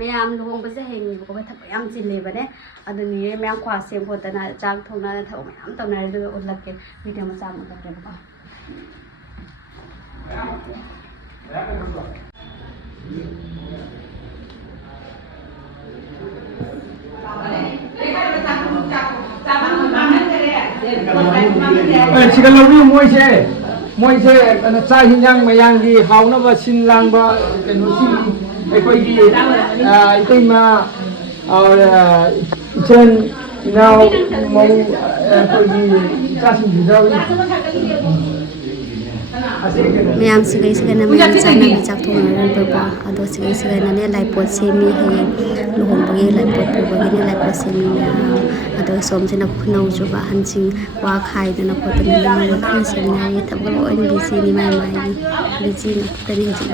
ꯃꯌꯥꯝ ꯂꯨꯍꯣꯡꯕꯁꯦ ꯍꯌꯦꯡꯅꯦꯕꯀꯣ ꯑꯩꯈꯣꯏ ꯊꯕꯛ ꯌꯥꯝ ꯆꯤꯜꯂꯦꯕꯅꯦ ꯑꯗꯨꯅꯤ ꯃꯌꯥꯝ ꯈ꯭ꯋꯥ ꯁꯦꯝ ꯈꯣꯠꯇꯅ ꯆꯥꯛ ꯊꯣꯡꯅ ꯊꯕꯛ ꯃꯌꯥꯝ ꯇꯧꯅꯔꯦ ꯑꯗꯨꯒ ꯎꯠꯂꯛꯀꯦ ꯚꯤꯗꯤꯑꯣ ꯃꯆꯥ ꯑꯃ ꯎꯠꯂꯛꯀꯦꯕꯀꯣ sigal lawri moise chai hinjang mayanggi haunaba sin langba kenosi aikoigi itoima ichen inau mau aikoigi chasin bidawi ꯃꯌꯥꯝ ꯁꯤꯒꯩꯁꯤꯒꯅ ꯃꯌꯥꯝ ꯆꯥꯅꯕꯤ ꯆꯥꯛ ꯊꯣꯡꯅꯔꯤꯕꯀꯣ ꯑꯗꯣ ꯁꯤꯒꯩꯁꯤꯒꯅꯅꯦ ꯂꯥꯏꯄꯣꯠ ꯁꯦꯝꯃꯤ ꯍꯌꯦꯡ ꯂꯨꯍꯣꯡꯕꯒꯤ ꯂꯥꯏꯄꯣꯠ ꯄꯨꯕꯒꯤꯅꯦ ꯂꯥꯏꯄꯣꯠ ꯁꯦꯝꯃꯤ ꯃꯌꯥꯝ ꯑꯗꯣ ꯁꯣꯝꯁꯤꯅ ꯈꯨꯅꯧ ꯆꯨꯕ ꯑꯍꯟꯁꯤꯡ ꯋꯥ ꯈꯥꯏꯗꯅ ꯈꯣꯠꯇꯅ ꯂꯨꯍꯣꯡꯕ ꯀꯟꯅ ꯁꯦꯝꯅꯔꯤ ꯊꯕꯛ ꯂꯣꯏꯅ ꯕꯤꯖꯤꯅꯤ ꯃꯥꯏ ꯃꯥꯏꯒꯤ ꯕꯤꯖꯤ ꯉꯥꯛꯇꯅꯤ ꯍꯧꯖꯤꯛ